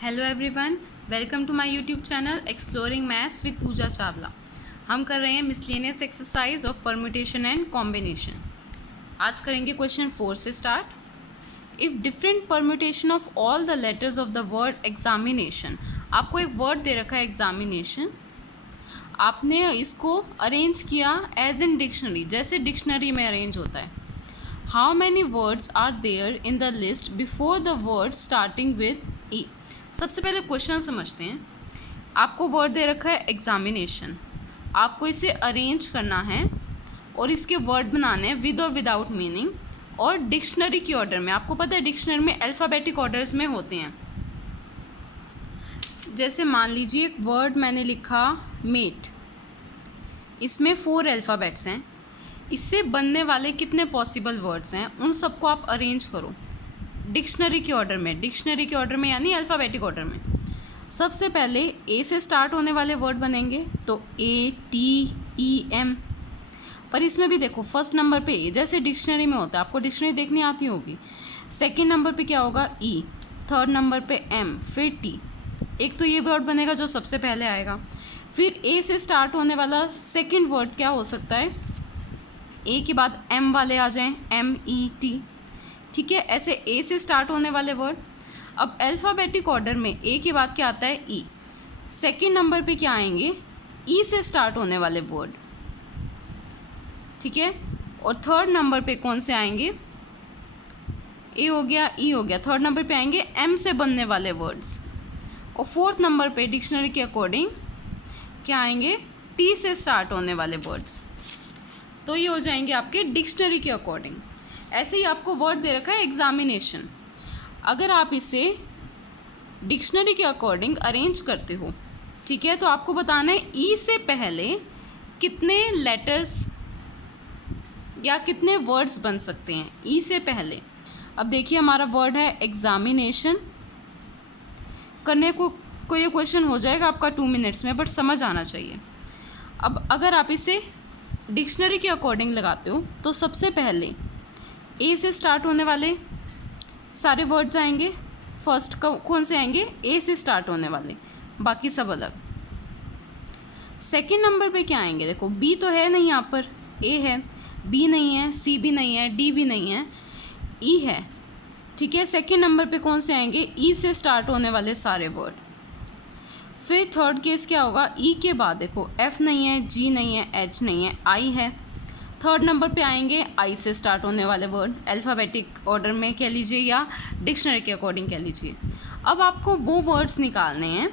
Hello everyone, welcome to my YouTube channel exploring maths with Pooja Chawla. हम कर रहे हैं miscellaneous exercise of permutation and combination. आज करेंगे क्वेश्चन 4 से start. If different permutation of all the letters of the word examination. आपको एक word दे रखा है एग्जामिनेशन, आपने इसको अरेंज किया एज इन डिक्शनरी, जैसे डिक्शनरी में अरेंज होता है। How many words are there in the list before the word starting with E. सबसे पहले क्वेश्चन समझते हैं। आपको वर्ड दे रखा है एग्जामिनेशन, आपको इसे अरेंज करना है और इसके वर्ड बनाने हैं विद और विदाउट मीनिंग और डिक्शनरी के ऑर्डर में। आपको पता है डिक्शनरी में अल्फ़ाबेटिक ऑर्डर्स में होते हैं। जैसे मान लीजिए एक वर्ड मैंने लिखा मेट, इसमें 4 अल्फ़ाबेट्स हैं। इससे बनने वाले कितने पॉसिबल वर्ड्स हैं उन सबको आप अरेंज करो डिक्शनरी के ऑर्डर में। डिक्शनरी के ऑर्डर में यानी अल्फ़ाबेटिक ऑर्डर में। सबसे पहले ए से स्टार्ट होने वाले वर्ड बनेंगे, तो ए टी ई एम। पर इसमें भी देखो फर्स्ट नंबर पे ए, जैसे डिक्शनरी में होता है, आपको डिक्शनरी देखनी आती होगी। सेकंड नंबर पे क्या होगा ई, थर्ड नंबर पे एम, फिर टी। एक तो ये वर्ड बनेगा जो सबसे पहले आएगा। फिर ए से स्टार्ट होने वाला सेकेंड वर्ड क्या हो सकता है, ए के बाद एम वाले आ जाएं, एम ई टी। ठीक है, ऐसे ए से स्टार्ट होने वाले वर्ड। अब अल्फ़ाबेटिक ऑर्डर में ए के बाद क्या आता है ई। सेकंड नंबर पे क्या आएंगे, ई से स्टार्ट होने वाले वर्ड। ठीक है, और थर्ड नंबर पे कौन से आएंगे, ए हो गया ई हो गया। थर्ड नंबर पे आएंगे एम से बनने वाले वर्ड्स। और फोर्थ नंबर पे डिक्शनरी के अकॉर्डिंग क्या आएंगे, टी से स्टार्ट होने वाले वर्ड्स। तो ये हो जाएंगे आपके डिक्शनरी के अकॉर्डिंग। ऐसे ही आपको वर्ड दे रखा है एग्जामिनेशन, अगर आप इसे डिक्शनरी के अकॉर्डिंग अरेंज करते हो, ठीक है, तो आपको बताना है ई से पहले कितने लेटर्स या कितने वर्ड्स बन सकते हैं ई से पहले। अब देखिए हमारा वर्ड है एग्जामिनेशन। करने को ये क्वेश्चन हो जाएगा आपका 2 मिनट्स में, बट समझ आना चाहिए। अब अगर आप इसे डिक्शनरी के अकॉर्डिंग लगाते हो तो सबसे पहले ए से स्टार्ट होने वाले सारे वर्ड्स आएंगे। फर्स्ट कौन से आएंगे, ए से स्टार्ट होने वाले, बाकी सब अलग। सेकंड नंबर पे क्या आएंगे, देखो बी तो है नहीं यहाँ पर, ए है, बी नहीं है, सी भी नहीं है, डी भी नहीं है, ई है। ठीक है, सेकंड नंबर पे कौन से आएंगे, ई से स्टार्ट होने वाले सारे वर्ड। फिर थर्ड केस क्या होगा, ई के बाद देखो एफ नहीं है, जी नहीं है, एच नहीं है, आई है। थर्ड नंबर पे आएंगे आई से स्टार्ट होने वाले वर्ड, अल्फ़ाबेटिक ऑर्डर में कह लीजिए या डिक्शनरी के अकॉर्डिंग कह लीजिए। अब आपको वो वर्ड्स निकालने हैं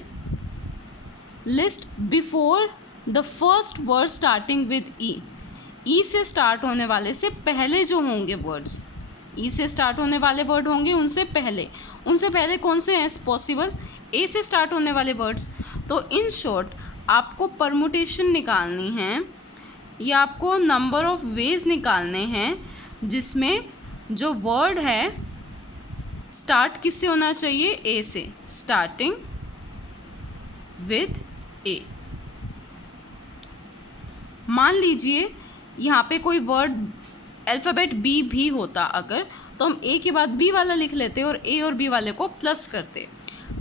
list before the first word starting with E. E से स्टार्ट होने वाले से पहले जो होंगे वर्ड्स, ई से स्टार्ट होने वाले वर्ड होंगे उनसे पहले कौन से हैं पॉसिबल, ए से स्टार्ट होने वाले वर्ड्स। तो इन शॉर्ट आपको परमुटेशन निकालनी है या आपको नंबर ऑफ वेज निकालने हैं जिसमें जो वर्ड है स्टार्ट किससे होना चाहिए, ए से, स्टार्टिंग विद ए। मान लीजिए यहाँ पे कोई वर्ड अल्फ़ाबेट बी भी होता अगर, तो हम ए के बाद बी वाला लिख लेते और ए और बी वाले को प्लस करते।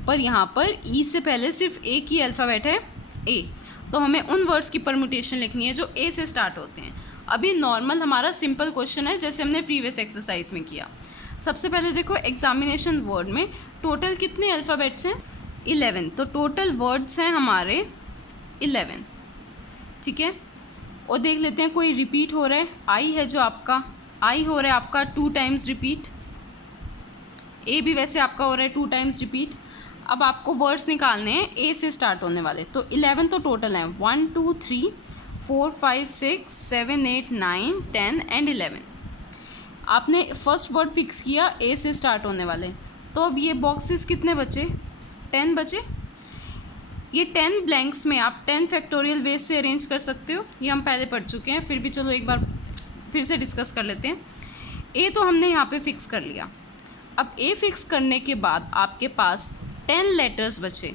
पर यहाँ पर ई से पहले सिर्फ ए की अल्फ़ाबेट है ए, तो हमें उन वर्ड्स की परम्यूटेशन लिखनी है जो ए से स्टार्ट होते हैं। अभी नॉर्मल हमारा सिंपल क्वेश्चन है जैसे हमने प्रीवियस एक्सरसाइज में किया। सबसे पहले देखो एग्जामिनेशन वर्ड में टोटल कितने अल्फ़ाबेट्स हैं, 11। तो टोटल वर्ड्स हैं हमारे 11। ठीक है, और देख लेते हैं कोई रिपीट हो रहा है, आई है जो आपका, आई हो रहा है आपका 2 टाइम्स रिपीट, ए भी वैसे आपका हो रहा है 2 टाइम्स रिपीट। अब आपको वर्ड्स निकालने हैं ए से स्टार्ट होने वाले, तो 11 तो टोटल हैं, 1 2 3 4 5 6 7 8 9 10 एंड 11। आपने फर्स्ट वर्ड फिक्स किया ए से स्टार्ट होने वाले, तो अब ये बॉक्सेस कितने बचे, 10 बचे। ये 10 ब्लैंक्स में आप 10 फैक्टोरियल वेज से अरेंज कर सकते हो, ये हम पहले पढ़ चुके हैं, फिर भी चलो एक बार फिर से डिस्कस कर लेते हैं। ए तो हमने यहाँ पे फिक्स कर लिया। अब ए फिक्स करने के बाद आपके पास 10 लेटर्स बचे,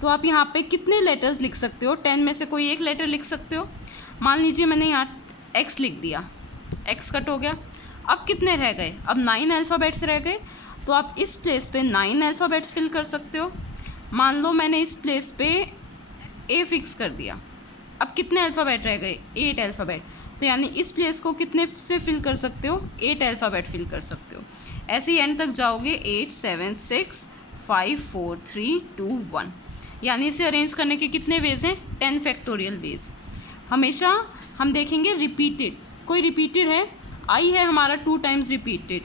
तो आप यहाँ पे कितने लेटर्स लिख सकते हो, 10 में से कोई एक लेटर लिख सकते हो। मान लीजिए मैंने यहाँ एक्स लिख दिया, एक्स कट हो गया। अब कितने रह गए, अब 9 अल्फ़ाबेट्स रह गए, तो आप इस प्लेस पे 9 अल्फ़ाबेट्स फिल कर सकते हो। मान लो मैंने इस प्लेस पे ए फिक्स कर दिया, अब कितने अल्फ़ाबेट रह गए? 8 अल्फ़ाबेट। तो यानी इस प्लेस को कितने से फिल कर सकते हो? 8 अल्फ़ाबेट फिल कर सकते हो। ऐसे ही एंड तक जाओगे, 8 7 6 5 4 3 2 1। यानी इसे अरेंज करने के कितने वेज हैं? 10 फैक्टोरियल वेज। हमेशा हम देखेंगे रिपीटेड, कोई रिपीटेड है, आई है हमारा 2 टाइम्स रिपीटेड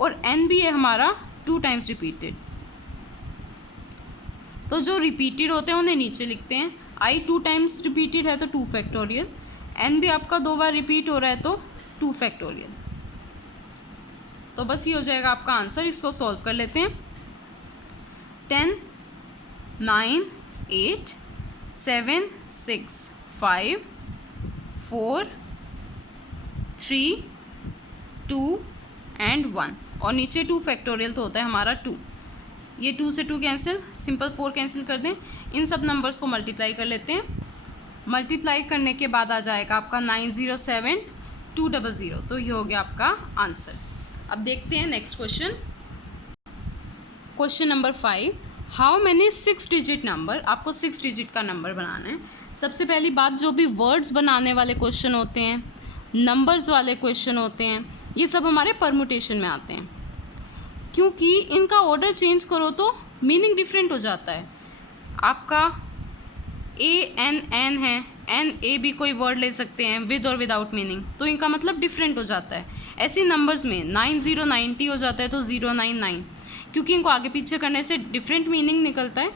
और एन भी है हमारा 2 टाइम्स रिपीटेड। तो जो रिपीटेड होते हैं उन्हें नीचे लिखते हैं। आई 2 टाइम्स रिपीटेड है तो 2 फैक्टोरियल, एन भी आपका 2 बार रिपीट हो रहा है तो 2 फैक्टोरियल। तो बस ये हो जाएगा आपका आंसर। इसको सॉल्व कर लेते हैं। 10 9 8 7 6 5 4 3 2 एंड 1 और नीचे 2 फैक्टोरियल तो होता है हमारा 2। ये 2 से 2 कैंसिल, सिंपल 4 कैंसिल कर दें। इन सब नंबर्स को मल्टीप्लाई कर लेते हैं। मल्टीप्लाई करने के बाद आ जाएगा आपका 907 200। तो ये हो गया आपका आंसर। अब देखते हैं next question. Question number 5, how many 6 digit number, आपको 6 डिजिट का नंबर बनाना है। सबसे पहली बात, जो भी वर्ड्स बनाने वाले क्वेश्चन होते हैं, नंबर्स वाले क्वेश्चन होते हैं, ये सब हमारे परमुटेशन में आते हैं, क्योंकि इनका ऑर्डर चेंज करो तो मीनिंग डिफरेंट हो जाता है। आपका ए एन एन है, एन ए भी कोई वर्ड ले सकते हैं विद और विदाउट मीनिंग, तो इनका मतलब डिफरेंट हो जाता है। ऐसे नंबर्स में 9090 हो जाता है तो 099, क्योंकि इनको आगे पीछे करने से डिफरेंट मीनिंग निकलता है।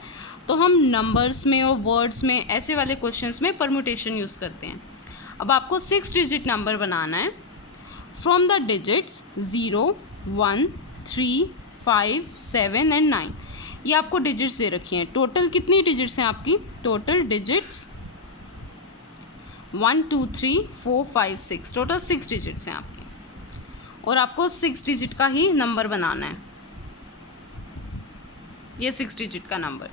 तो हम नंबर्स में और वर्ड्स में ऐसे वाले क्वेश्चंस में परमुटेशन यूज़ करते हैं। अब आपको 6 डिजिट नंबर बनाना है। फ्रॉम द डिजिट्स 0 1 3 5 7 एंड 9, ये आपको डिजिट्स दे रखी हैं। टोटल कितनी डिजिट्स हैं आपकी? टोटल डिजिट्स 1 2 3 4 5 6, टोटल 6 डिजिट्स हैं आपकी। और आपको 6 डिजिट का ही नंबर बनाना है, ये 6 डिजिट का number.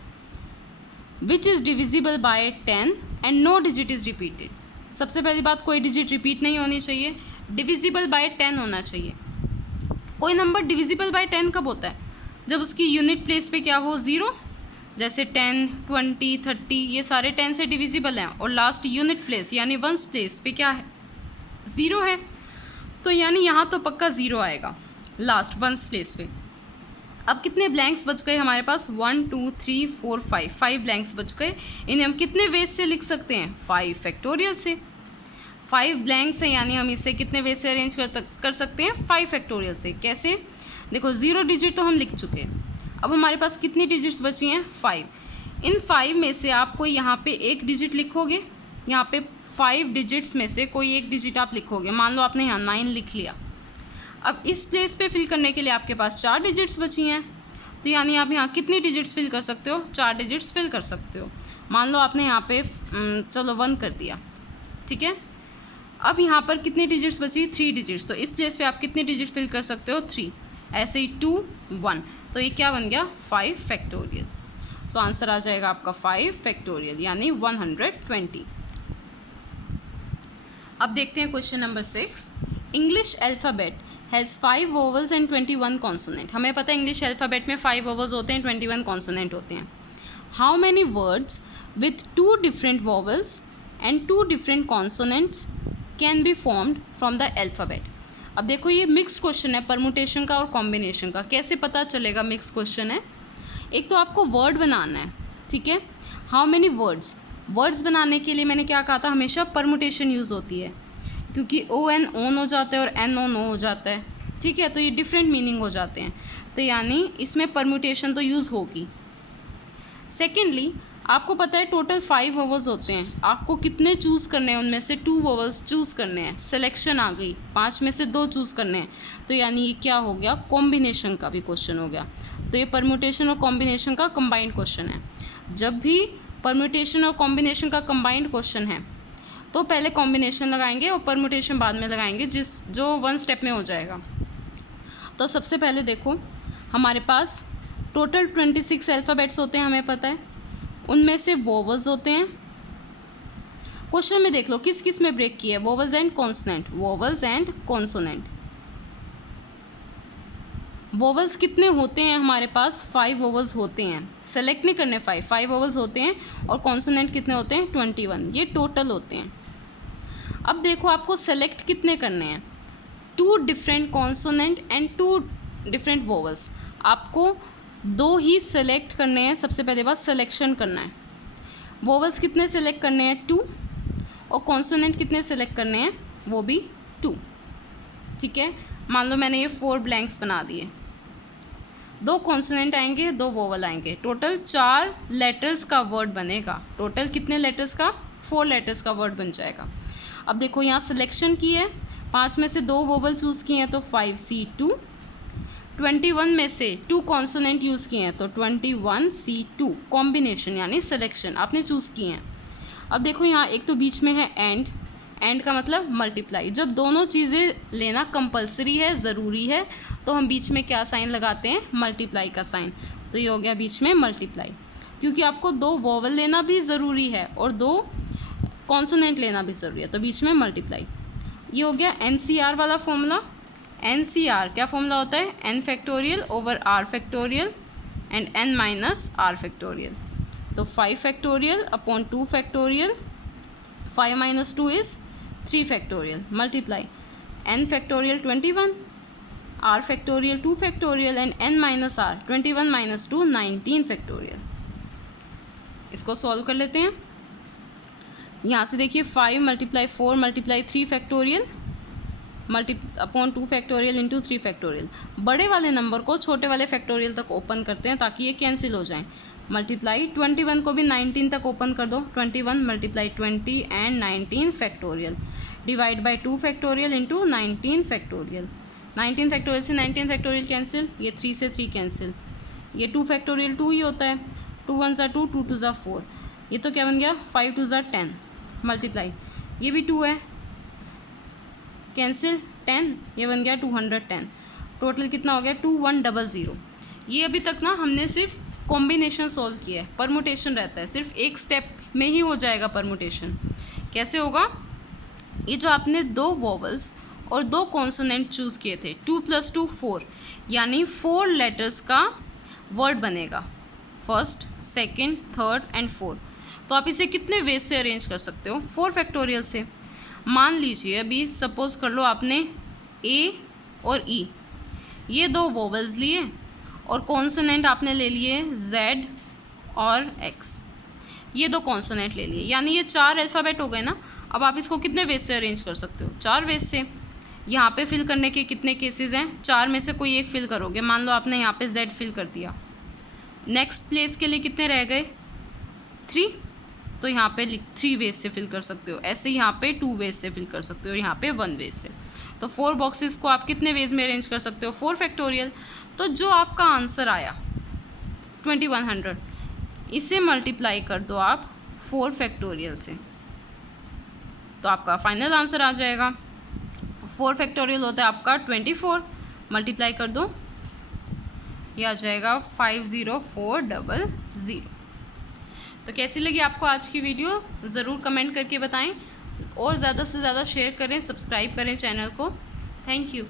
Which is divisible by 10 and no digit is repeated. सबसे पहली बात, कोई डिजिट रिपीट नहीं होनी चाहिए, डिविजिबल बाय 10 होना चाहिए। कोई नंबर डिविजिबल बाय 10 कब होता है? जब उसकी यूनिट प्लेस पे क्या हो? 0। जैसे 10 20 30 ये सारे 10 से डिविजिबल हैं, और लास्ट यूनिट प्लेस यानी वंस प्लेस पे क्या है? 0 है। तो यानी यहाँ तो पक्का 0 आएगा लास्ट वंस प्लेस पे। अब कितने ब्लैंक्स बच गए हमारे पास? 1 2 3 4 5 ब्लैंक्स बच गए। इन्हें हम कितने वेज से लिख सकते हैं? 5 फैक्टोरियल से। 5 ब्लैंक्स हैं, यानी हम इसे कितने वेज से अरेंज कर सकते हैं? 5 फैक्टोरियल से। कैसे? देखो, 0 डिजिट तो हम लिख चुके हैं, अब हमारे पास कितनी डिजिट्स बची हैं? 5। इन 5 में से आप कोई यहाँ पे एक डिजिट लिखोगे, यहाँ पे 5 डिजिट्स में से कोई एक डिजिट आप लिखोगे। मान लो आपने यहाँ 9 लिख लिया। अब इस प्लेस पे फिल करने के लिए आपके पास 4 डिजिट्स बची हैं, तो यानी आप यहाँ कितनी डिजिट्स फिल कर सकते हो? 4 डिजिट्स फिल कर सकते हो। मान लो आपने यहाँ पे चलो 1 कर दिया, ठीक है। अब यहाँ पर कितनी डिजिट्स बची? 3 डिजिट्स। तो इस प्लेस पे आप कितनी डिजिट फिल कर सकते हो? 3। ऐसे ही 2 1, तो ये क्या बन गया? 5 फैक्टोरियल। सो आंसर आ जाएगा आपका 5 फैक्टोरियल यानी 120। अब देखते हैं question number 6। English alphabet has 5 vowels and 21 consonant. हमें पता है इंग्लिश अल्फ़ाबेट में 5 वोवल्स होते हैं, 21 कॉन्सोनेंट होते हैं। How many words with 2 different vowels and 2 different consonants can be formed from the alphabet. अब देखो, ये मिक्स क्वेश्चन है, परमुटेशन का और कॉम्बिनेशन का। कैसे पता चलेगा मिक्स क्वेश्चन है? एक तो आपको वर्ड बनाना है, ठीक है। हाउ मैनी वर्ड्स बनाने के लिए मैंने क्या कहा था? हमेशा परमुटेशन यूज़ होती है, क्योंकि ओ एन ओन हो जाता है और एन ओ नो हो जाता है, ठीक है। तो ये डिफरेंट मीनिंग हो जाते हैं, तो यानी इसमें परमुटेशन तो यूज़ होगी। सेकेंडली, आपको पता है टोटल 5 वोवल्स होते हैं, आपको कितने चूज़ करने हैं? उनमें से 2 वोवल्स चूज़ करने हैं। सिलेक्शन आ गई, 5 में से 2 चूज़ करने हैं, तो यानी ये क्या हो गया? कॉम्बिनेशन का भी क्वेश्चन हो गया। तो ये परम्यूटेशन और कॉम्बिनेशन का कंबाइंड क्वेश्चन है। जब भी परम्यूटेशन और कॉम्बिनेशन का कंबाइंड क्वेश्चन है तो पहले कॉम्बिनेशन लगाएंगे और परम्यूटेशन बाद में लगाएंगे, जो 1 स्टेप में हो जाएगा। तो सबसे पहले देखो, हमारे पास टोटल 26 अल्फ़ाबेट्स होते हैं, हमें पता है। उनमें से वोवल्स होते हैं। क्वेश्चन में देख लो किस किस में ब्रेक किया है? Vowels and consonant, vowels and consonant. Vowels कितने होते हैं हमारे पास? 5 वोवल्स होते हैं, सेलेक्ट नहीं करने, 5 वोवल्स होते हैं। और कॉन्सोनेंट कितने होते हैं? 21, ये टोटल होते हैं। अब देखो आपको सेलेक्ट कितने करने हैं? 2 different consonant and 2 different vowels. आपको 2 ही सेलेक्ट करने हैं। सबसे पहले बात सिलेक्शन करना है। वोवल्स कितने सेलेक्ट करने हैं? 2। और कॉन्सोनेंट कितने सेलेक्ट करने हैं? वो भी 2। ठीक है, मान लो मैंने ये 4 ब्लैंक्स बना दिए। 2 कॉन्सोनेंट आएंगे, 2 वोवल आएंगे, टोटल 4 लेटर्स का वर्ड बनेगा। टोटल कितने लेटर्स का? 4 लेटर्स का वर्ड बन जाएगा। अब देखो यहाँ सिलेक्शन की है, 5 में से 2 वोवल चूज़ किए हैं तो 5C2। 21 में से 2 कॉन्सोनेंट यूज़ किए हैं तो 21C2। कॉम्बिनेशन यानी सिलेक्शन आपने चूज़ किए हैं। अब देखो यहाँ एक तो बीच में है एंड, एंड का मतलब मल्टीप्लाई। जब दोनों चीज़ें लेना कंपलसरी है, ज़रूरी है, तो हम बीच में क्या साइन लगाते हैं? मल्टीप्लाई का साइन। तो ये हो गया बीच में मल्टीप्लाई, क्योंकि आपको 2 वोवल लेना भी ज़रूरी है और 2 कॉन्सोनेंट लेना भी ज़रूरी है, तो बीच में मल्टीप्लाई। ये हो गया NCR वाला फॉर्मूला। NCR क्या फॉर्मूला होता है? n factorial over r factorial and n minus r factorial. तो 5 factorial upon 2 factorial, 5 minus 2 is 3 factorial, multiply n factorial 21, r factorial 2 factorial and n minus r 21 minus 2 19 factorial. इसको solve कर लेते हैं। यहाँ से देखिए 5 multiply 4 multiply 3 factorial upon 2 factorial into 3 factorial. बड़े वाले नंबर को छोटे वाले फैक्टोरियल तक ओपन करते हैं ताकि ये कैंसिल हो जाएं। मल्टीप्लाई 21 को भी 19 तक ओपन कर दो, 21 multiply 20 and 19 factorial, divide by 2 factorial into 19 factorial. 19 factorial से 19 फैक्टोरियल कैंसिल, ये 3 से 3 कैंसिल, ये 2 फैक्टोरियल 2 ही होता है, 2 1 ज़ा 2, 2 2 ज़ा 4, ये तो क्या बन गया 5 2 ज़ा 10, मल्टीप्लाई ये भी 2 है, कैंसिल 10, ये बन गया 210। टोटल कितना हो गया? 2100। ये अभी तक ना हमने सिर्फ कॉम्बिनेशन सॉल्व किया है, परमुटेशन रहता है, सिर्फ एक स्टेप में ही हो जाएगा परमुटेशन। कैसे होगा? ये जो आपने 2 वोवल्स और 2 कॉन्सोनेंट चूज़ किए थे, 2 + 2 4, यानी 4 लेटर्स का वर्ड बनेगा, first, second, third and fourth. तो आप इसे कितने वेज से अरेंज कर सकते हो? 4 फैक्टोरियल से। मान लीजिए अभी सपोज कर लो आपने A और E, ये 2 वोवल्स लिए और कॉन्सोनेंट आपने ले लिए Z और X, ये 2 कॉन्सोनेंट ले लिए, यानी ये 4 अल्फ़ाबेट हो गए ना। अब आप इसको कितने वेज से अरेंज कर सकते हो? 4 वेज से। यहाँ पे फिल करने के कितने केसेस हैं? 4 में से कोई एक फिल करोगे। मान लो आपने यहाँ पे Z फिल कर दिया, नेक्स्ट प्लेस के लिए कितने रह गए? 3, तो यहाँ पे 3 वेज से फिल कर सकते हो। ऐसे यहाँ पे 2 वेज से फिल कर सकते हो और यहाँ पे 1 वेज से। तो 4 बॉक्सेस को आप कितने वेज में अरेंज कर सकते हो? 4 फैक्टोरियल। तो जो आपका आंसर आया 2100, इसे मल्टीप्लाई कर दो आप 4 फैक्टोरियल से, तो आपका फाइनल आंसर आ जाएगा। 4 फैक्टोरियल होता है आपका 24, मल्टीप्लाई कर दो, ये आ जाएगा 50400। तो कैसी लगी आपको आज की वीडियो? ज़रूर कमेंट करके बताएं और ज़्यादा से ज़्यादा शेयर करें, सब्सक्राइब करें चैनल को। Thank you.